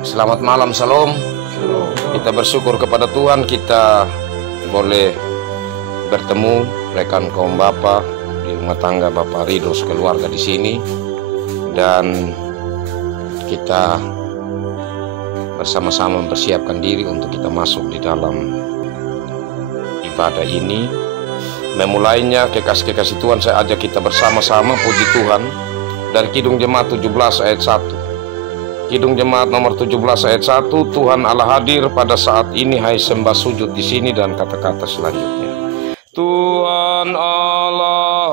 Selamat malam, Salam. Kita bersyukur kepada Tuhan kita boleh bertemu rekan kaum Bapak di rumah tangga Bapak Ridho sekeluarga di sini, dan kita bersama-sama mempersiapkan diri untuk kita masuk di dalam ibadah ini. Memulainya kekasih-kekasih Tuhan, saya ajak kita bersama-sama puji Tuhan dari Kidung Jemaat 17 ayat 1. Kidung Jemaat nomor 17 ayat 1, Tuhan Allah hadir pada saat ini, hai sembah sujud di sini, dan kata-kata selanjutnya. Tuhan Allah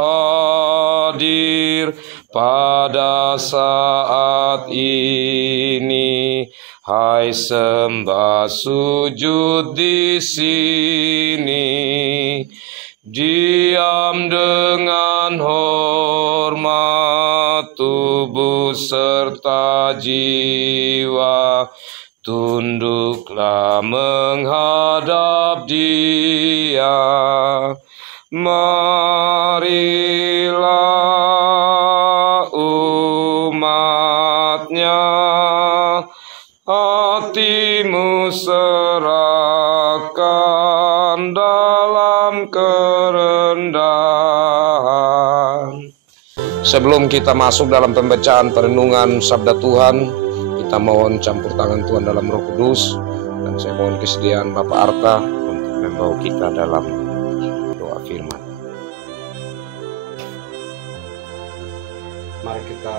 hadir pada saat ini, hai sembah sujud di sini. Diam dengan hormat tubuh serta jiwa, tunduklah menghadap Dia. Marilah umatnya, hatimu serahkan dalam kerendahan. Sebelum kita masuk dalam pembacaan perenungan sabda Tuhan, kita mohon campur tangan Tuhan dalam Roh Kudus, dan saya mohon kesediaan Bapak Arta untuk membawa kita dalam doa firman. Mari kita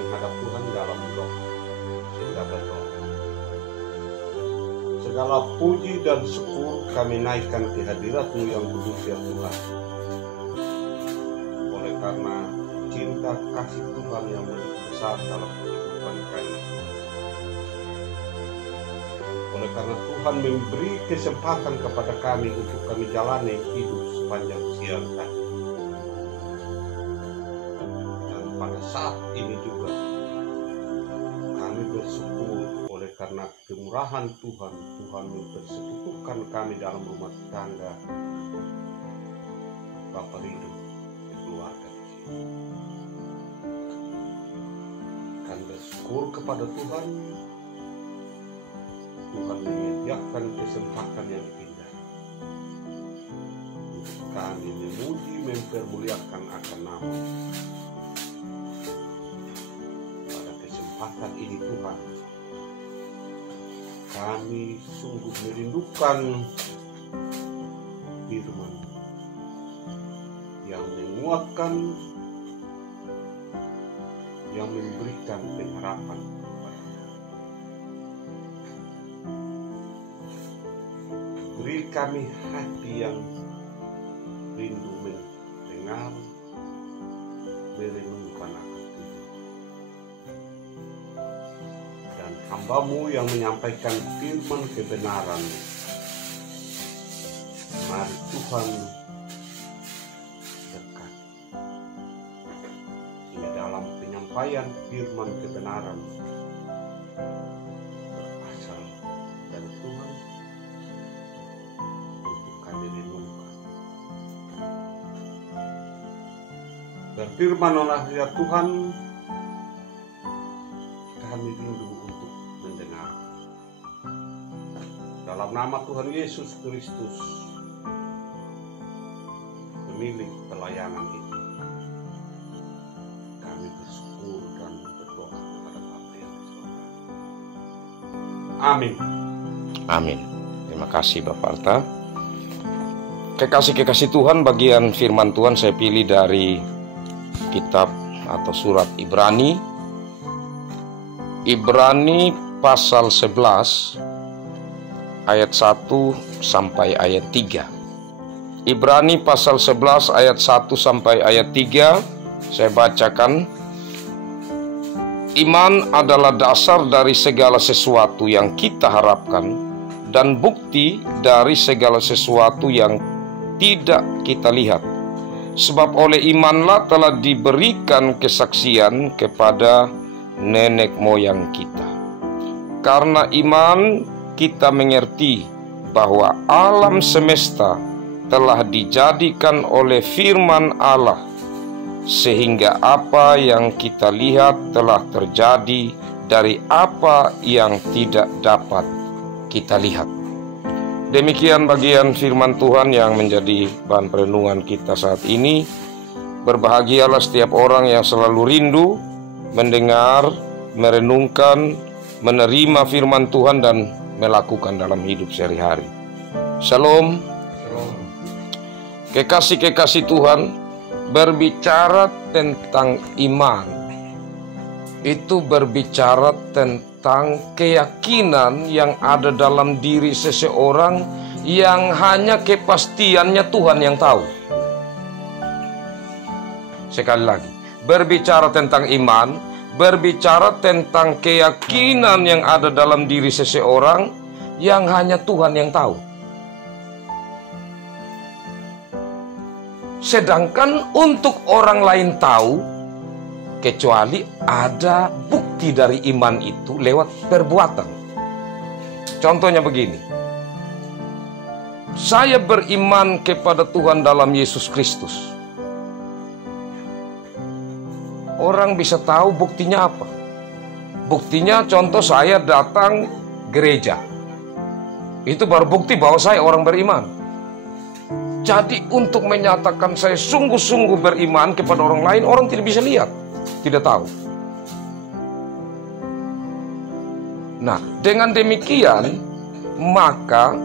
menghadap Tuhan dalam doa. Kita berdoa. Segala puji dan syukur kami naikkan ke hadirat-Mu yang kudus ya Tuhan. Oleh karena cinta kasih Tuhan yang begitu besar dalam kehidupan kami. Oleh karena Tuhan memberi kesempatan kepada kami untuk kami jalani hidup sepanjang siang tadi. Dan pada saat ini juga kami bersyukur oleh karena kemurahan Tuhan, Tuhan mempersekutukan kami dalam rumah tangga Bapak Ridho keluarga. Kami bersyukur kepada Tuhan, Tuhan menyediakan kesempatan yang indah untuk kami memuji mempermuliakan akan nama. Pada kesempatan ini Tuhan, kami sungguh merindukan firman yang menguatkan, yang memberikan pengharapan. Beri kami hati yang rindu mendengar, merenungkan akan Tuhan. Dan hamba-Mu yang menyampaikan firman kebenaran, mari Tuhan dekat. Sehingga dalam penyampaian firman kebenaran berasal dari Tuhan untuk kami renungkan. Berfirman oleh Tuhan, kami rindu untuk mendengar. Dalam nama Tuhan Yesus Kristus, pemilik pelayanan ini, kami bersyukur dan berdoa kepada Bapa yang di surga. Amin. Amin. Terima kasih Bapak Arta. Kekasih-kekasih Tuhan, bagian firman Tuhan saya pilih dari kitab atau surat Ibrani. Ibrani pasal 11 ayat 1 sampai ayat 3. Ibrani pasal 11 ayat 1 sampai ayat 3 saya bacakan. Iman adalah dasar dari segala sesuatu yang kita harapkan dan bukti dari segala sesuatu yang tidak kita lihat. Sebab oleh imanlah telah diberikan kesaksian kepada nenek moyang kita. Karena iman kita mengerti bahwa alam semesta telah dijadikan oleh firman Allah, sehingga apa yang kita lihat telah terjadi dari apa yang tidak dapat kita lihat. Demikian bagian firman Tuhan yang menjadi bahan perenungan kita saat ini. Berbahagialah setiap orang yang selalu rindu mendengar, merenungkan, menerima firman Tuhan dan melakukan dalam hidup sehari-hari. Shalom. Kekasih-kekasih Tuhan, berbicara tentang iman itu berbicara tentang keyakinan yang ada dalam diri seseorang yang hanya kepastiannya Tuhan yang tahu. Sekali lagi, berbicara tentang iman, berbicara tentang keyakinan yang ada dalam diri seseorang yang hanya Tuhan yang tahu. Sedangkan untuk orang lain tahu, kecuali ada bukti dari iman itu lewat perbuatan. Contohnya begini. Saya beriman kepada Tuhan dalam Yesus Kristus. Orang bisa tahu buktinya apa? Buktinya contoh saya datang gereja. Itu baru bukti bahwa saya orang beriman. Jadi untuk menyatakan saya sungguh-sungguh beriman kepada orang lain, orang tidak bisa lihat. Tidak tahu. Nah, dengan demikian maka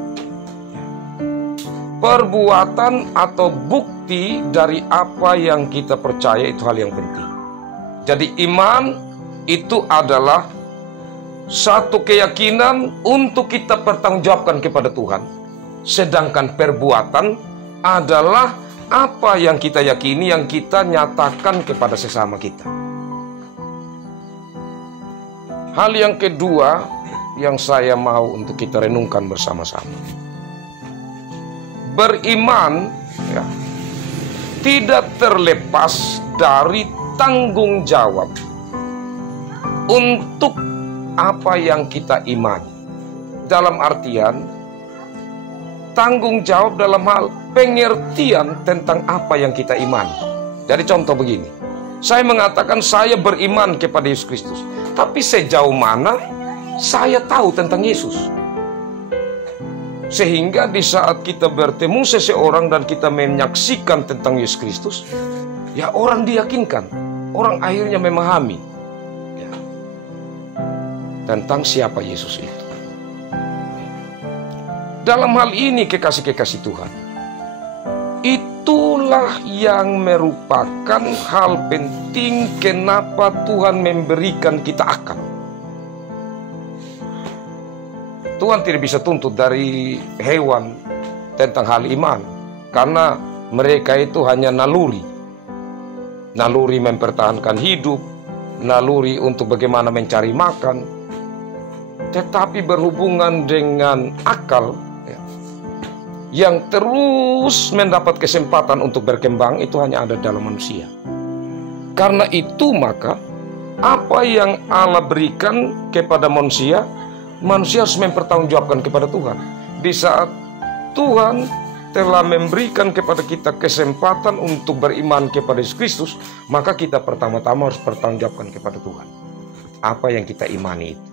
perbuatan atau bukti dari apa yang kita percaya itu hal yang penting. Jadi iman itu adalah satu keyakinan untuk kita pertanggungjawabkan kepada Tuhan. Sedangkan perbuatan adalah apa yang kita yakini, yang kita nyatakan kepada sesama kita. Hal yang kedua yang saya mau untuk kita renungkan bersama-sama. Beriman tidak terlepas dari tanggung jawab untuk apa yang kita imani. Dalam artian tanggung jawab dalam hal pengertian tentang apa yang kita imani. Jadi contoh begini, saya mengatakan saya beriman kepada Yesus Kristus, tapi sejauh mana saya tahu tentang Yesus? Sehingga di saat kita bertemu seseorang dan kita menyaksikan tentang Yesus Kristus, ya orang diyakinkan, orang akhirnya memahami tentang siapa Yesus itu. Dalam hal ini kekasih-kekasih Tuhan, itulah yang merupakan hal penting kenapa Tuhan memberikan kita akal. Tuhan tidak bisa tuntut dari hewan tentang hal iman, karena mereka itu hanya naluri. Naluri mempertahankan hidup, naluri untuk bagaimana mencari makan. Tetapi berhubungan dengan akal yang terus mendapat kesempatan untuk berkembang, itu hanya ada dalam manusia. Karena itu maka apa yang Allah berikan kepada manusia, manusia harus mempertanggungjawabkan kepada Tuhan. Di saat Tuhan telah memberikan kepada kita kesempatan untuk beriman kepada Yesus Kristus, maka kita pertama-tama harus bertanggungjawabkan kepada Tuhan apa yang kita imani itu.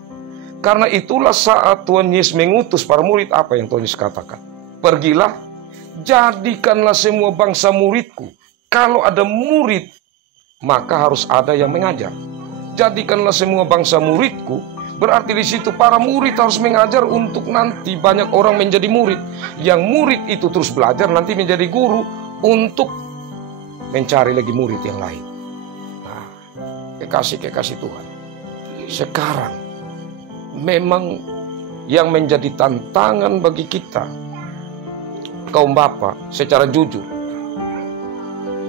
Karena itulah saat Tuhan Yesus mengutus para murid, apa yang Tuhan Yesus katakan? Pergilah, jadikanlah semua bangsa muridku. Kalau ada murid, maka harus ada yang mengajar. Jadikanlah semua bangsa muridku, berarti di situ para murid harus mengajar untuk nanti banyak orang menjadi murid. Yang murid itu terus belajar, nanti menjadi guru untuk mencari lagi murid yang lain. Nah, kekasih-kekasih Tuhan, sekarang memang yang menjadi tantangan bagi kita, kaum bapa, secara jujur,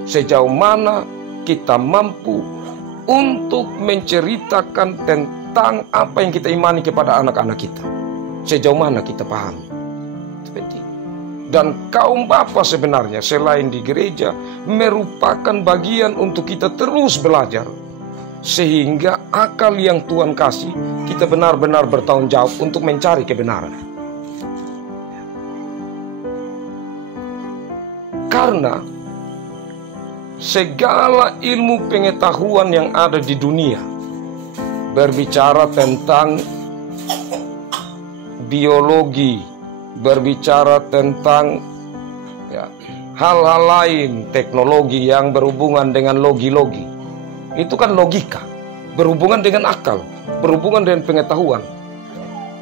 sejauh mana kita mampu untuk menceritakan tentang apa yang kita imani kepada anak-anak kita. Sejauh mana kita paham. Dan kaum bapa sebenarnya selain di gereja merupakan bagian untuk kita terus belajar, sehingga akal yang Tuhan kasih kita benar-benar bertanggung jawab untuk mencari kebenaran. Karena segala ilmu pengetahuan yang ada di dunia berbicara tentang biologi, berbicara tentang hal-hal lain, teknologi yang berhubungan dengan logi-logi. Itu kan logika, berhubungan dengan akal, berhubungan dengan pengetahuan.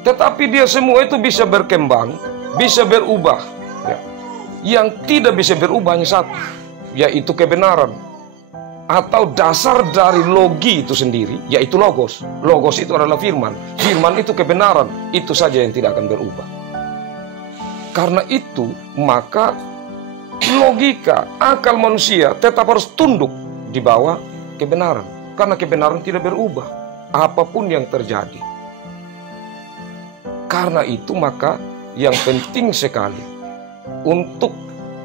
Tetapi dia semua itu bisa berkembang, bisa berubah. Yang tidak bisa berubah hanya satu, yaitu kebenaran. Atau dasar dari logi itu sendiri, yaitu logos. Logos itu adalah firman. Firman itu kebenaran. Itu saja yang tidak akan berubah. Karena itu, maka logika, akal manusia tetap harus tunduk di bawah kebenaran. Karena kebenaran tidak berubah, apapun yang terjadi. Karena itu, maka yang penting sekali untuk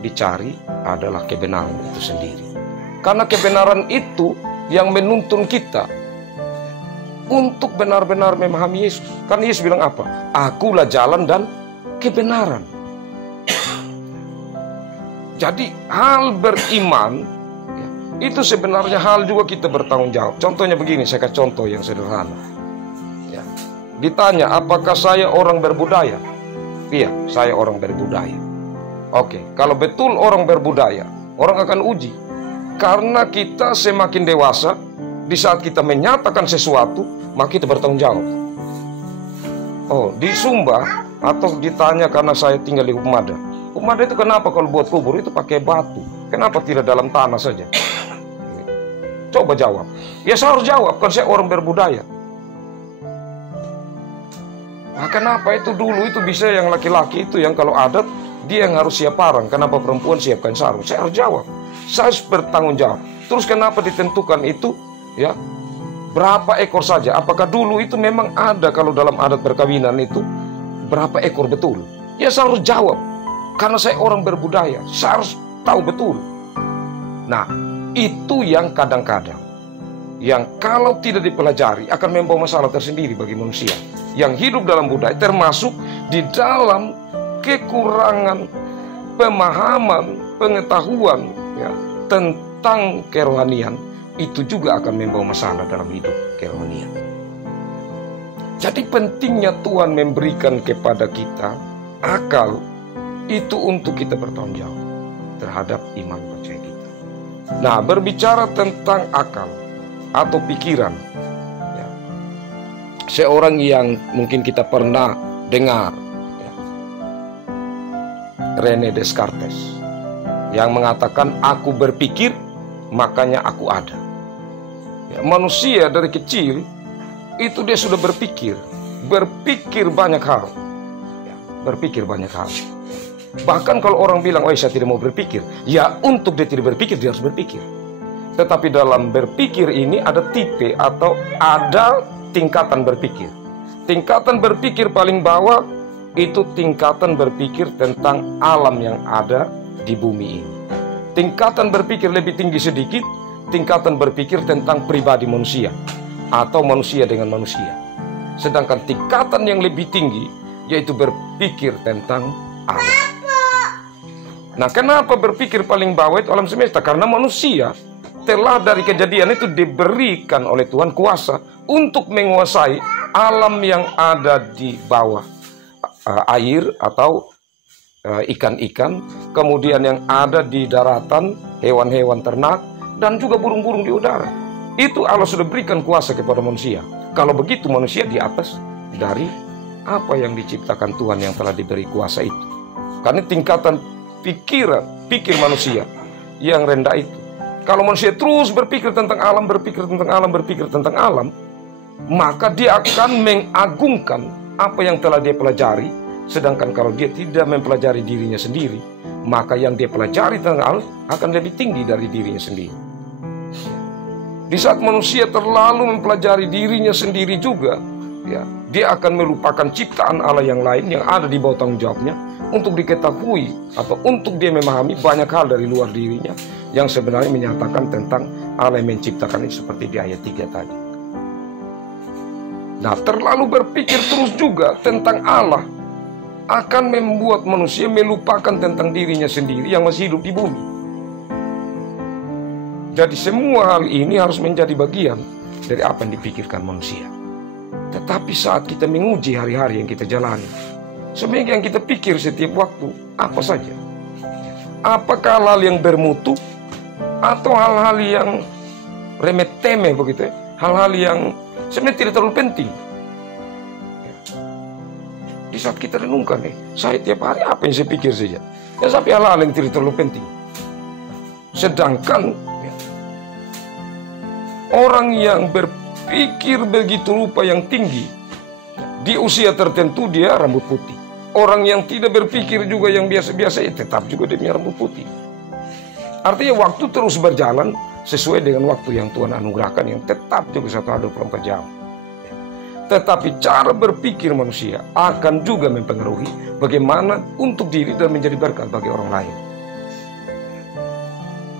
dicari adalah kebenaran itu sendiri. Karena kebenaran itu yang menuntun kita untuk benar-benar memahami Yesus. Kan Yesus bilang apa? Akulah jalan dan kebenaran. Jadi hal beriman itu sebenarnya hal juga kita bertanggung jawab. Contohnya begini, saya kasih contoh yang sederhana. Ditanya, apakah saya orang berbudaya? Iya, saya orang berbudaya. Oke, kalau betul orang berbudaya, orang akan uji. Karena kita semakin dewasa, di saat kita menyatakan sesuatu, maka kita bertanggung jawab. Oh, di Sumba, atau ditanya karena saya tinggal di Humada. Humada itu kenapa kalau buat kubur itu pakai batu? Kenapa tidak dalam tanah saja? Coba jawab. Ya saya harus jawab, kan saya orang berbudaya. Nah, kenapa itu dulu itu bisa yang laki-laki itu yang kalau adat, dia yang harus siap parang. Kenapa perempuan siapkan sarung? Saya harus jawab. Saya harus bertanggung jawab. Terus kenapa ditentukan itu? Ya, berapa ekor saja? Apakah dulu itu memang ada kalau dalam adat perkawinan itu berapa ekor betul? Ya saya harus jawab. Karena saya orang berbudaya, saya harus tahu betul. Nah, itu yang kadang-kadang yang kalau tidak dipelajari akan membawa masalah tersendiri bagi manusia yang hidup dalam budaya, termasuk di dalam kekurangan pemahaman, pengetahuan tentang kerohanian. Itu juga akan membawa masalah dalam hidup kerohanian. Jadi pentingnya Tuhan memberikan kepada kita akal itu untuk kita bertanggung jawab terhadap iman percaya kita. Nah, berbicara tentang akal atau pikiran, seorang yang mungkin kita pernah dengar, Rene Descartes, yang mengatakan aku berpikir makanya aku ada. Manusia dari kecil itu dia sudah berpikir banyak hal, berpikir banyak hal. Bahkan kalau orang bilang, oh saya tidak mau berpikir, ya untuk dia tidak berpikir dia harus berpikir. Tetapi dalam berpikir ini ada tipe atau ada tingkatan berpikir. Tingkatan berpikir paling bawah itu tingkatan berpikir tentang alam yang ada di bumi ini. Tingkatan berpikir lebih tinggi sedikit, tingkatan berpikir tentang pribadi manusia atau manusia dengan manusia. Sedangkan tingkatan yang lebih tinggi yaitu berpikir tentang alam. Nah, kenapa berpikir paling bawah itu alam semesta? Karena manusia telah dari kejadian itu diberikan oleh Tuhan kuasa untuk menguasai alam yang ada di bawah air atau ikan-ikan, kemudian yang ada di daratan, hewan-hewan ternak, dan juga burung-burung di udara. Itu Allah sudah berikan kuasa kepada manusia. Kalau begitu manusia di atas dari apa yang diciptakan Tuhan yang telah diberi kuasa itu. Karena tingkatan pikir manusia yang rendah itu. Kalau manusia terus berpikir tentang alam, berpikir tentang alam, maka dia akan mengagungkan apa yang telah dia pelajari. Sedangkan kalau dia tidak mempelajari dirinya sendiri, maka yang dia pelajari tentang alam akan lebih tinggi dari dirinya sendiri. Di saat manusia terlalu mempelajari dirinya sendiri juga, dia akan melupakan ciptaan Allah yang lain yang ada di bawah tanggung jawabnya untuk diketahui atau untuk dia memahami banyak hal dari luar dirinya yang sebenarnya menyatakan tentang Allah yang menciptakan itu seperti di ayat 3 tadi. Nah, terlalu berpikir terus juga tentang Allah akan membuat manusia melupakan tentang dirinya sendiri yang masih hidup di bumi. Jadi semua hal ini harus menjadi bagian dari apa yang dipikirkan manusia. Tetapi saat kita menguji hari-hari yang kita jalani, sebenarnya yang kita pikir setiap waktu apa saja? Apakah hal-hal yang bermutu atau hal-hal yang remeh-temeh begitu ya? Hal-hal yang sebenarnya tidak terlalu penting. Di saat kita renungkan saya tiap hari apa yang saya pikir saja? Ya sampai hal-hal yang tidak terlalu penting. Sedangkan orang yang berpikir begitu rupa yang tinggi, di usia tertentu dia rambut putih. Orang yang tidak berpikir juga yang biasa-biasa tetap juga dia punya rambut putih. Artinya waktu terus berjalan sesuai dengan waktu yang Tuhan anugerahkan, yang tetap juga 1 hari 24 jam. Tetapi cara berpikir manusia akan juga mempengaruhi bagaimana untuk diri dan menjadi berkat bagi orang lain.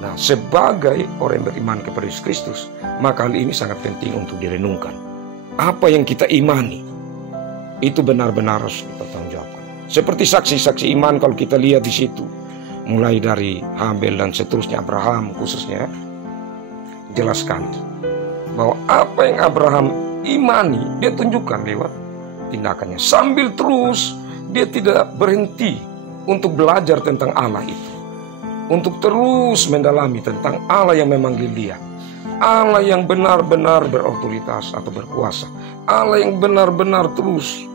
Nah, sebagai orang yang beriman kepada Yesus Kristus, maka hal ini sangat penting untuk direnungkan. Apa yang kita imani, itu benar-benar harus dipertanggungjawabkan. Seperti saksi-saksi iman kalau kita lihat di situ, mulai dari Habel dan seterusnya, Abraham khususnya, jelaskan bahwa apa yang Abraham imani, dia tunjukkan lewat tindakannya. Sambil terus dia tidak berhenti untuk belajar tentang Allah itu, untuk terus mendalami tentang Allah yang memanggil dia, Allah yang benar-benar berotoritas atau berkuasa, Allah yang benar-benar terus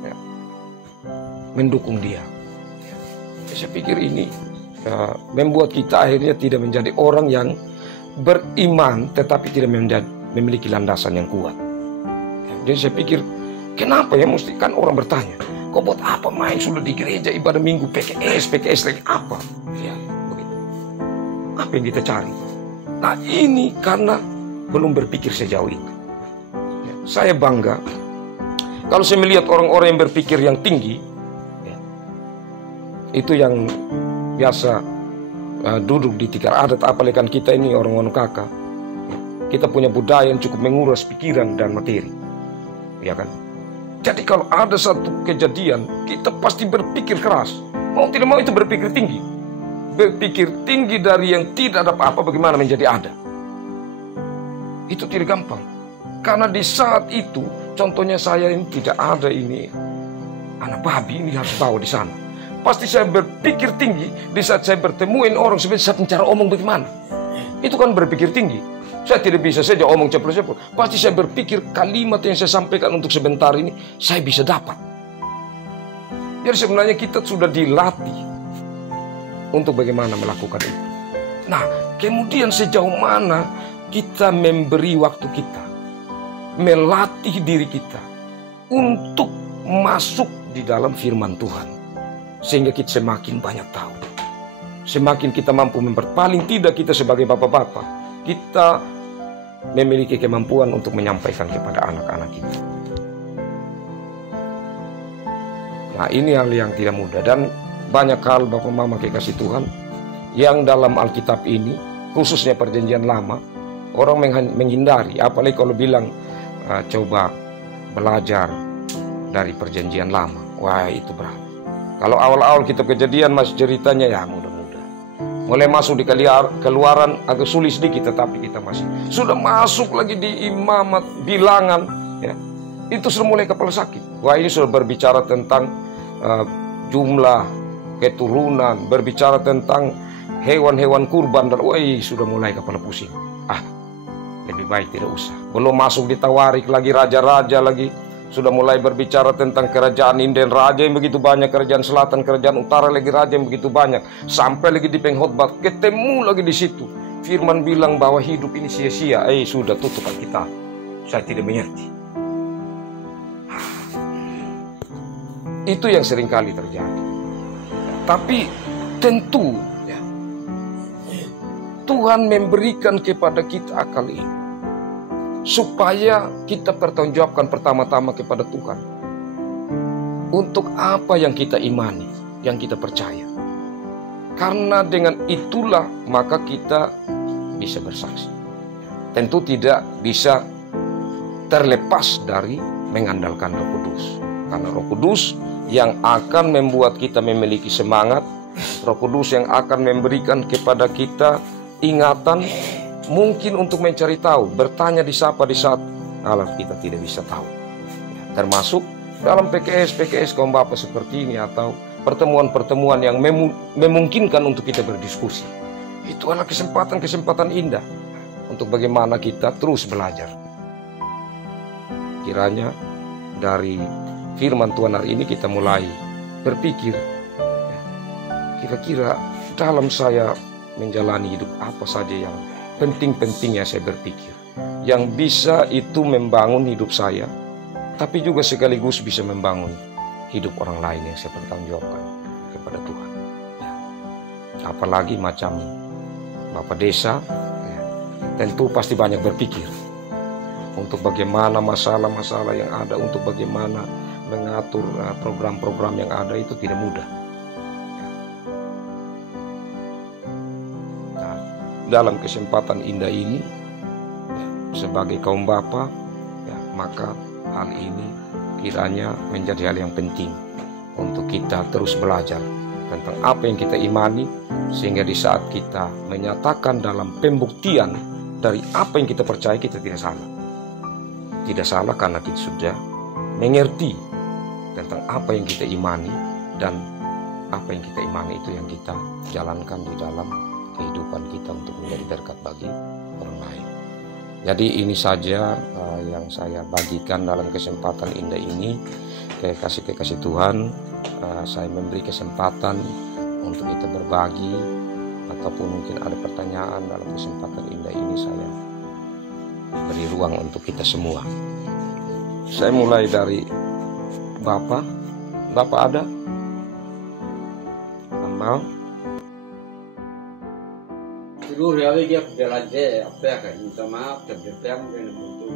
mendukung dia. Saya pikir ini membuat kita akhirnya tidak menjadi orang yang beriman tetapi tidak memiliki landasan yang kuat. Jadi saya pikir, kenapa ya mesti kan orang bertanya, kok buat apa main sudah di gereja ibadah minggu PKS lagi apa? Ya, begitu. Apa yang kita cari? Nah ini karena belum berpikir sejauh itu. Ya, saya bangga kalau saya melihat orang-orang yang berpikir yang tinggi, ya, itu yang biasa duduk di tikar adat, apalagi kan kita ini orang-orang kakak. Ya, kita punya budaya yang cukup menguras pikiran dan materi. Ya kan? Jadi kalau ada satu kejadian, kita pasti berpikir keras. Mau tidak mau itu berpikir tinggi. Berpikir tinggi dari yang tidak ada apa-apa bagaimana menjadi ada. Itu tidak gampang. Karena di saat itu, contohnya saya ini tidak ada ini, anak babi ini harus bawa di sana. Pasti saya berpikir tinggi di saat saya bertemuin orang sebenarnya saya cara omong bagaimana. Itu kan berpikir tinggi. Saya tidak bisa saja omong ceplos-ceplos. Pasti saya berpikir kalimat yang saya sampaikan untuk sebentar ini saya bisa dapat. Jadi sebenarnya kita sudah dilatih untuk bagaimana melakukan itu. Nah, kemudian sejauh mana kita memberi waktu kita, melatih diri kita untuk masuk di dalam firman Tuhan, sehingga kita semakin banyak tahu. Semakin kita mampu paling tidak kita sebagai bapak-bapak, kita memiliki kemampuan untuk menyampaikan kepada anak-anak kita. Nah ini hal yang tidak mudah. Dan banyak hal Bapak Mama kekasih Tuhan yang dalam Alkitab ini, khususnya perjanjian lama, orang menghindari. Apalagi kalau bilang coba belajar dari perjanjian lama. Wah itu berat. Kalau awal-awal kita kejadian masih ceritanya ya mudah-mudah. Mulai masuk di keluaran agak sulit sedikit, tetapi kita masih sudah masuk lagi di imamat bilangan, ya. Itu sudah mulai kepala sakit. Wah ini sudah berbicara tentang jumlah keturunan, berbicara tentang hewan-hewan kurban, dan wah sudah mulai kepala pusing. Lebih baik tidak usah. Belum masuk di tawarik lagi, raja-raja lagi. Sudah mulai berbicara tentang kerajaan Inden, raja yang begitu banyak, kerajaan selatan, kerajaan utara lagi raja yang begitu banyak. Sampai lagi di pengkhotbah, ketemu lagi di situ. Firman bilang bahwa hidup ini sia-sia. Sudah tutup Alkitab. Saya tidak mengerti. Itu yang seringkali terjadi. Tapi tentu ya, Tuhan memberikan kepada kita akal ini supaya kita pertanggungjawabkan pertama-tama kepada Tuhan untuk apa yang kita imani, yang kita percaya. Karena dengan itulah maka kita bisa bersaksi. Tentu tidak bisa terlepas dari mengandalkan Roh Kudus. Karena Roh Kudus yang akan membuat kita memiliki semangat, Roh Kudus yang akan memberikan kepada kita ingatan, mungkin untuk mencari tahu, bertanya disapa di saat Allah kita tidak bisa tahu. termasuk dalam PKS kaum Bapak seperti ini atau pertemuan-pertemuan yang memungkinkan untuk kita berdiskusi. Itu adalah kesempatan indah untuk bagaimana kita terus belajar. Kiranya dari firman Tuhan hari ini kita mulai berpikir, kira-kira dalam saya menjalani hidup apa saja yang penting-pentingnya saya berpikir, yang bisa itu membangun hidup saya, tapi juga sekaligus bisa membangun hidup orang lain yang saya bertanggungjawabkan kepada Tuhan. Apalagi macam Bapak Desa, tentu pasti banyak berpikir untuk bagaimana masalah-masalah yang ada, untuk bagaimana mengatur program-program yang ada, itu tidak mudah. Nah, dalam kesempatan indah ini, sebagai kaum Bapa, maka hal ini kiranya menjadi hal yang penting untuk kita terus belajar tentang apa yang kita imani, sehingga di saat kita menyatakan dalam pembuktian dari apa yang kita percaya, kita tidak salah. Tidak salah karena kita sudah mengerti tentang apa yang kita imani, dan apa yang kita imani itu yang kita jalankan di dalam kehidupan kita untuk menjadi berkat bagi orang lain. Jadi ini saja yang saya bagikan dalam kesempatan indah ini. Kekasih Tuhan, saya memberi kesempatan untuk kita berbagi, ataupun mungkin ada pertanyaan dalam kesempatan indah ini, saya beri ruang untuk kita semua. Saya mulai dari Bapak ada? Amal? Seluruh hari dia belajar apa ya, minta maaf terdepan dengan bentuk.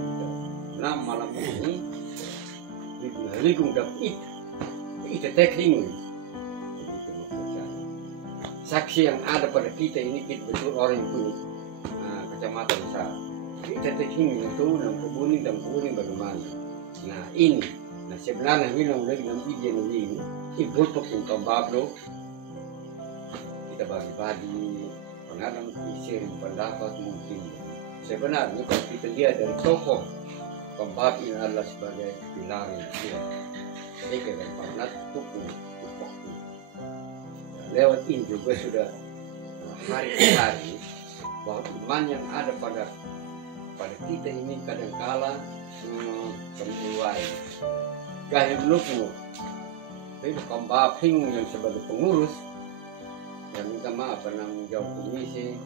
Nah malam ini hari kita itu teknik. Saksi yang ada pada kita ini kita betul orang kuning, kacamata besar. Kita teknik itu kuning bagaimana? Nah ini, sebenarnya bilang lagi dalam video ini, ibu untuk Pablo kita bagi-bagi pengalaman isi pendapat mungkin. Sebenarnya kalau kita lihat dari tokoh Pembab ini adalah sebagai pilar dia. Mereka dan pernah tuku. Lewat ini juga sudah hari ke hari bahwa iman yang ada pada kita ini kadangkala keluar. Gaya belum itu Pembab yang sebagai pengurus yang minta maaf penanggung jawab komisi.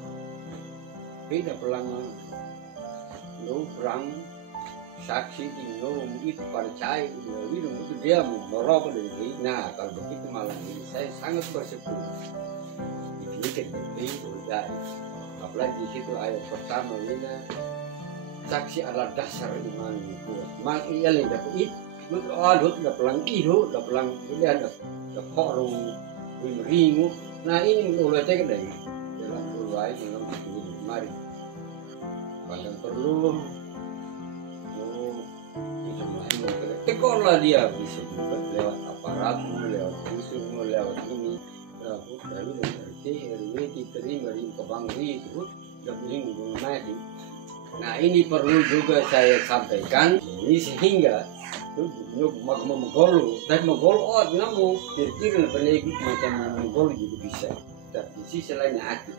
Beda pelang lu perang saksi itu percaya itu dia merokok dari ini. Nah kalau begitu malam ini saya sangat bersyukur dikit dari apalagi di situ ayat pertama ini, saksi adalah dasar iman itu. Mal iya dapat itu tidak pelang itu, tidak pelang dia ada korong ringu. Nah ini mulai cek dari dalam mulai dalam itu mari pandang perlu tekorlah dia bisa lewat aparat, lewat usul, lewat ini, lalu dari RW diterima di kebangri itu, gabung maju. Nah ini perlu juga saya sampaikan ini sehingga menggol, tapi menggol namun kira-kira penegik macam menggol juga bisa. Tapi di sisi lainnya hati,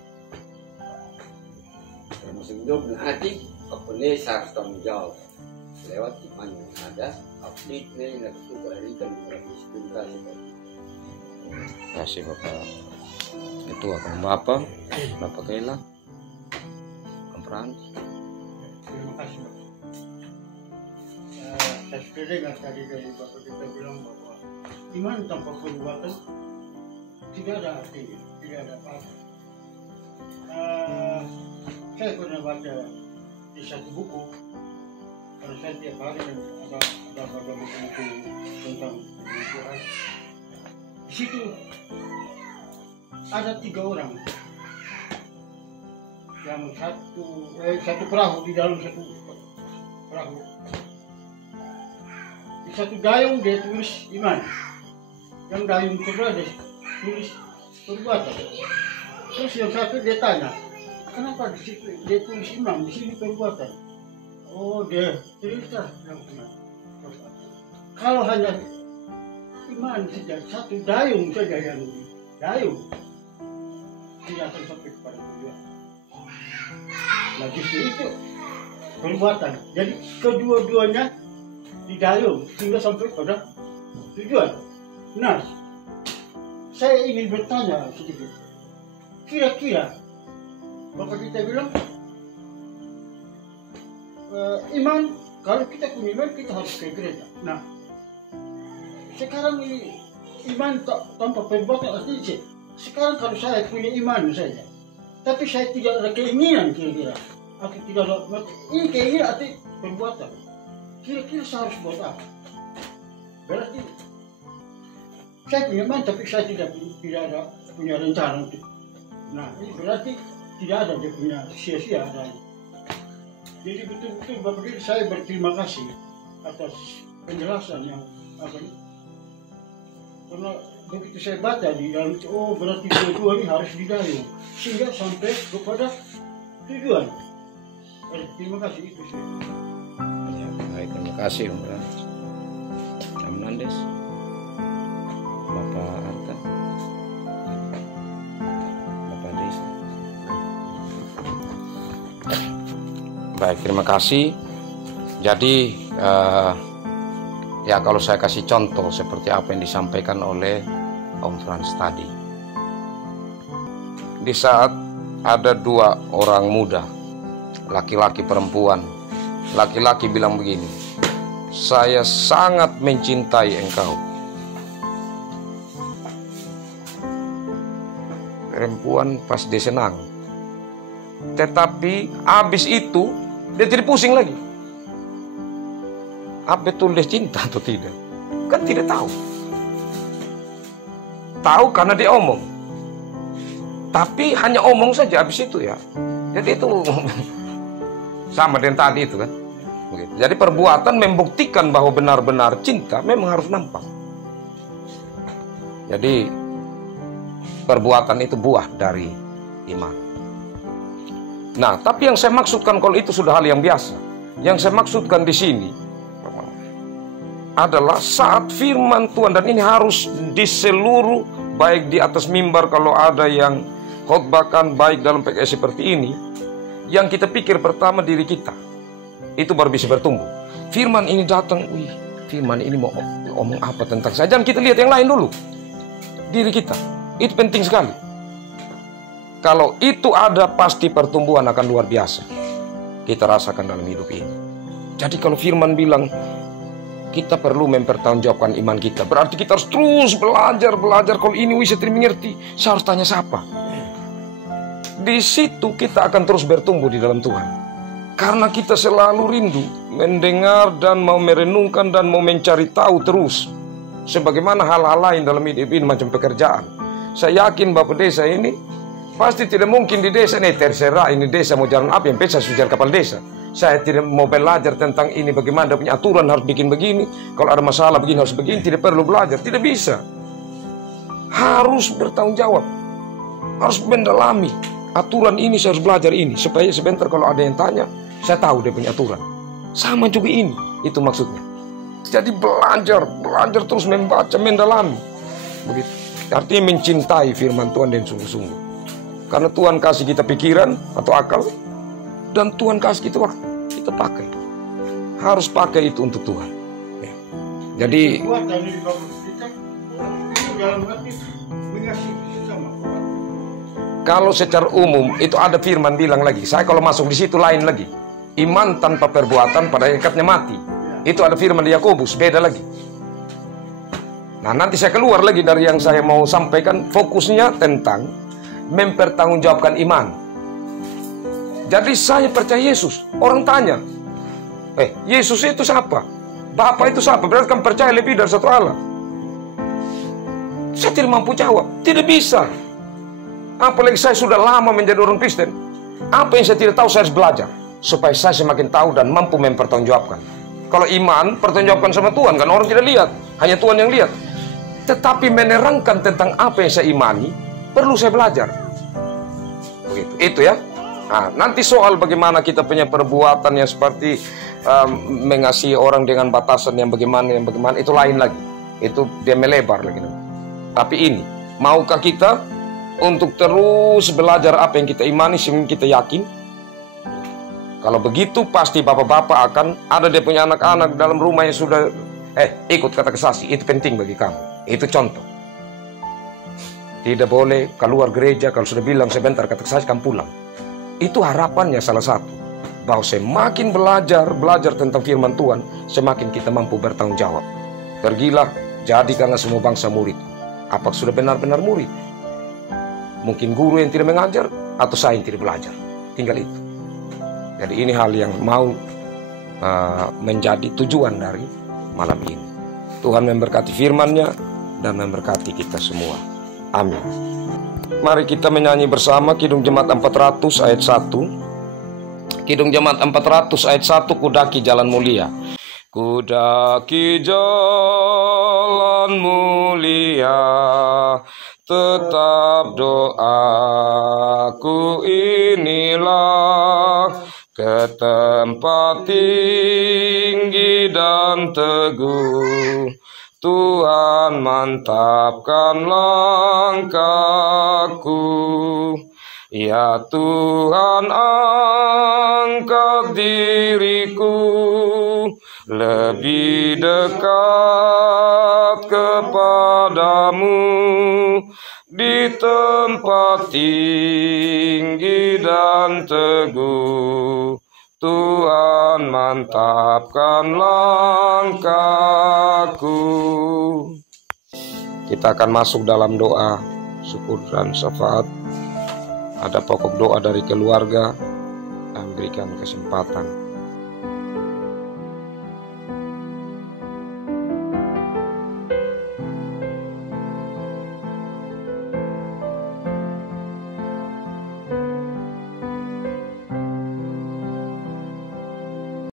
termasuk hidup dan hati, apalagi harus tanggung jawab lewat iman yang ada. Update-nya yang kita berikan kepada inspirasi. Terima kasih Bapak Ketua Kaum Bapak Kela, Pran. Terima kasih Bapak. Saya sudah dengar tadi dari Bapak kita bilang bahwa iman tanpa perbuatan tidak ada artinya, tidak ada apa-apa. Saya pernah baca di satu buku. Kalau saya tiap hari ada buku tentang Tuhan. Di situ ada 3 orang yang satu perahu, di dalam satu perahu. Di satu dayung dia tulis iman, yang dayung kedua dia tulis perbuatan. Terus yang satu dia tanya, kenapa di situ dia tulis iman, di sini perbuatan? Oh dia cerita yang kalau hanya iman saja, satu dayung saja yang dayung, tidak akan sampai kepada tujuan. Nah justru itu perbuatan. Jadi kedua-duanya didayung sehingga sampai pada tujuan. Nah, saya ingin bertanya sedikit. Kira-kira Bapak kita bilang iman, kalau kita punya iman kita harus ke gereja. Nah, sekarang ini iman tanpa perbuatan artinya sekarang kalau saya punya iman saja, tapi saya tidak ada keinginan kira-kira, aku tidak ada, ini keinginan arti perbuatan. Kira-kira saya harus buat apa? Berarti saya punya iman tapi saya tidak ada punya rencana untuk. Nah, ini berarti tidak ada dia punya sia-sia adanya. Jadi betul-betul Bapak Diri saya berterima kasih atas penjelasan yang apa ini. Karena begitu saya baca di dalam itu, oh berarti dua-dua ini harus didayung sehingga sampai kepada tujuan. Terima kasih itu sih. Ya, baik, terima kasih Om Nandes, Bapak Arta, Bapak Desa. Baik, terima kasih. Jadi ya kalau saya kasih contoh seperti apa yang disampaikan oleh Om Frans tadi. Di saat ada dua orang muda, laki-laki perempuan, laki-laki bilang begini, saya sangat mencintai engkau. Perempuan pas dia senang. Tetapi habis itu dia tidak pusing lagi. Apa betul dia cinta atau tidak? Kan tidak tahu. Tahu karena dia omong. Tapi hanya omong saja habis itu ya. Jadi itu sama dengan tadi itu kan. Begitu. Jadi perbuatan membuktikan bahwa benar-benar cinta memang harus nampak. Jadi perbuatan itu buah dari iman. Nah, tapi yang saya maksudkan kalau itu sudah hal yang biasa. Yang saya maksudkan di sini adalah saat firman Tuhan, dan ini harus di seluruh, baik di atas mimbar kalau ada yang khotbahkan, baik dalam PKS seperti ini, yang kita pikir pertama diri kita, itu baru bisa bertumbuh. Firman ini datang, wih, firman ini mau omong apa tentang saya, jangan kita lihat yang lain dulu, diri kita, itu penting sekali. Kalau itu ada, pasti pertumbuhan akan luar biasa kita rasakan dalam hidup ini. Jadi kalau firman bilang kita perlu mempertanggungjawabkan iman kita, berarti kita harus terus belajar. Kalau ini bisa mengerti, saya harus tanya siapa. Di situ kita akan terus bertumbuh di dalam Tuhan. Karena kita selalu rindu mendengar dan mau merenungkan dan mau mencari tahu terus. Sebagaimana hal-hal lain dalam hidup ini, macam pekerjaan. Saya yakin Bapak Desa ini pasti tidak mungkin di desa ini terserah ini desa mau jalan apa yang saya sudah kapal desa. Saya tidak mau belajar tentang ini, bagaimana punya aturan harus bikin begini, kalau ada masalah begini harus begini, tidak perlu belajar, tidak bisa. Harus bertanggung jawab, harus mendalami aturan ini, saya harus belajar ini, supaya sebentar kalau ada yang tanya, saya tahu dia punya aturan. Sama juga ini, itu maksudnya. Jadi belajar terus membaca, mendalami. Begitu. Artinya mencintai firman Tuhan dengan sungguh-sungguh. Karena Tuhan kasih kita pikiran atau akal, dan Tuhan kasih kita waktu, kita pakai. Harus pakai itu untuk Tuhan. Ya. Jadi kalau secara umum itu ada firman bilang lagi, saya kalau masuk di situ lain lagi. Iman tanpa perbuatan pada hakikatnya mati. Itu ada firman di Yakobus, beda lagi. Nah, nanti saya keluar lagi dari yang saya mau sampaikan, fokusnya tentang mempertanggungjawabkan iman. Jadi saya percaya Yesus. Orang tanya, Yesus itu siapa? Bapa itu siapa? Berarti kan percaya lebih dari satu Allah. Saya tidak mampu jawab. Tidak bisa. Apalagi saya sudah lama menjadi orang Kristen. Apa yang saya tidak tahu saya harus belajar, supaya saya semakin tahu dan mampu mempertanggungjawabkan. Kalau iman, pertanggungjawabkan sama Tuhan, kan orang tidak lihat, hanya Tuhan yang lihat. Tetapi menerangkan tentang apa yang saya imani, perlu saya belajar. Begitu. Itu ya. Nah, nanti soal bagaimana kita punya perbuatan yang seperti mengasihi orang dengan batasan yang bagaimana itu lain lagi. Itu dia melebar lagi. Tapi ini, maukah kita untuk terus belajar apa yang kita imani sehingga kita yakin? Kalau begitu pasti bapak-bapak akan ada dia punya anak-anak dalam rumah yang sudah ikut katekisasi. Itu penting bagi kamu. Itu contoh. Tidak boleh keluar gereja kalau sudah bilang sebentar katekisasi kamu pulang. Itu harapannya salah satu. Bahwa semakin belajar tentang firman Tuhan, semakin kita mampu bertanggung jawab. Pergilah, jadikanlah semua bangsa murid. Apakah sudah benar-benar murid? Mungkin guru yang tidak mengajar, atau saya yang tidak belajar. Tinggal itu. Jadi ini hal yang mau menjadi tujuan dari malam ini. Tuhan memberkati firman-Nya dan memberkati kita semua. Amin. Mari kita menyanyi bersama Kidung Jemaat 400 ayat 1. Kidung Jemaat 400 ayat 1, kudaki jalan mulia. Kudaki jalan mulia, tetap doaku inilah, ke tempat tinggi dan teguh. Tuhan mantapkan langkahku. Ya Tuhan, angkat diriku lebih dekat kepadamu, di tempat tinggi dan teguh. Tuhan mantapkan langkahku. Kita akan masuk dalam doa syukur dan syafaat. Ada pokok doa dari keluarga yang berikan kesempatan